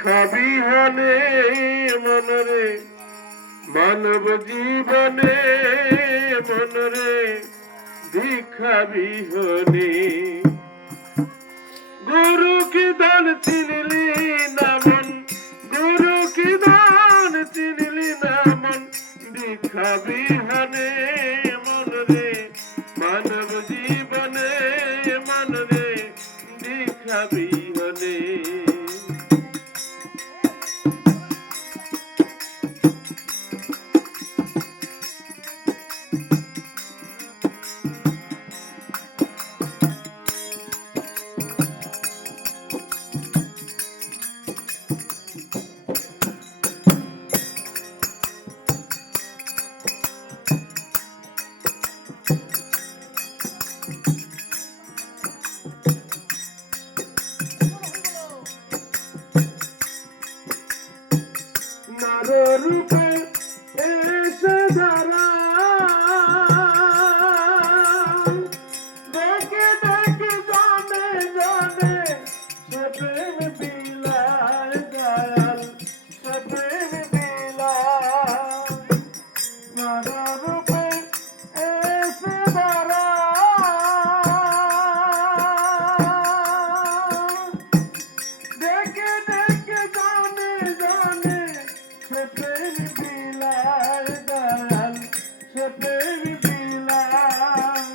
দীক্ষা বিহনে মনরে মানব জীবনে মনরে দীক্ষা বিহনে গুরু কি দান চিনলি না মন গুরু কি দান চিনলি না মন দীক্ষা বিহনে মনরে মানব জীবনে মনরে দীক্ষা বিহনে রূপে এসে ধরা দেখে দেখে জানে জানে সে প্রেম বিলায় দয়াল সে প্রেম বিলায় রূপে এসে ধরা দেখে দেখে জানে জানে সে প্রেম বিলায় দয়াল সে প্রেম বিলায়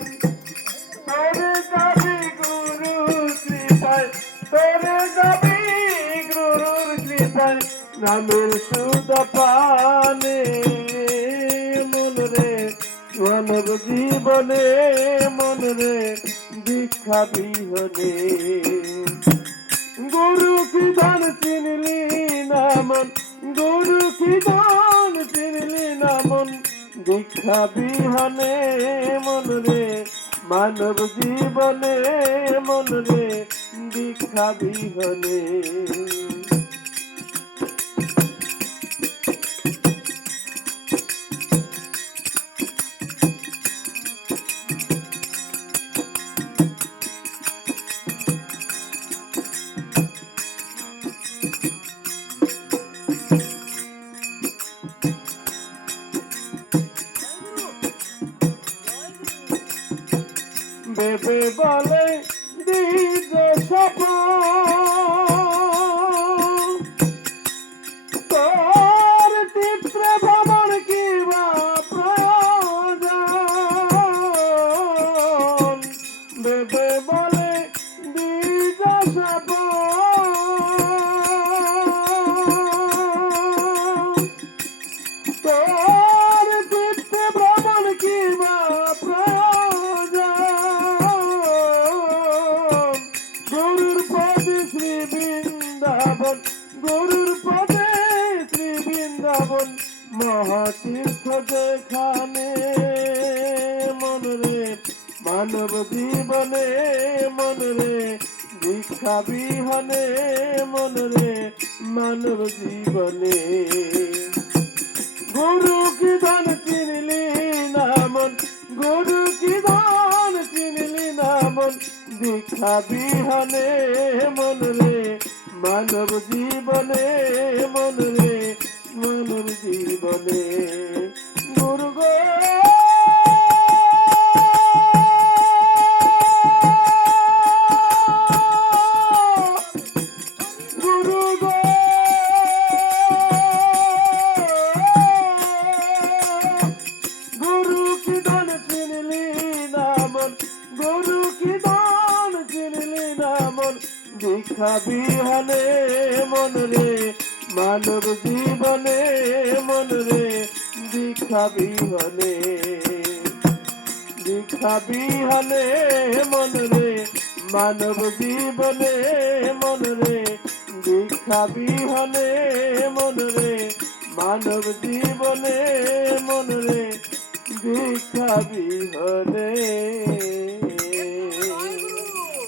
তোরে যাবি গুরুর কৃপায় তোরে যাবি গুরুর কৃপায় নামের সুদ পানে মনরে মানব জীবনে মনরে দীক্ষা বিহনে গুরু কি দান চিনলি না মন গুরু কি দান চিনলি না মন দীক্ষা বিহনে মনরে মানব জীবনে মনরে দীক্ষা বিহনে বেবে বলে দীর্ঘ স্বপ্ন তোর চিত্র ভ্রমণ কিবা প্রয়োজন বেবে বলে দীর্ঘ স্বপ্ন তোর চিত্র ভ্রমণ কিবা গুরুর পদে শ্রী বৃন্দাবন মহাতীর্থ যেখানে মনরে মানব জীবনে মনরে দীক্ষা বিহনে মনরে মানব জীবনে গুরু কি দান চিনলি না মন গুরু কি দান চিনলি না মন দীক্ষা বিহনে মনরে মানব জীবনে মনরে মানব জীবনে গুরু গো গুরু গো গুরু কি দান চিনলি না মন গুরু কি দান চিনলি না মন দীক্ষা বিহনে মনরে মানব জীবনে মনরে দীক্ষা বিহনে দীক্ষা বিহনে মনরে মানব জীবনে মনরে দীক্ষা বিহনে মনরে মানব জীবনে মনরে দীক্ষা বিহনে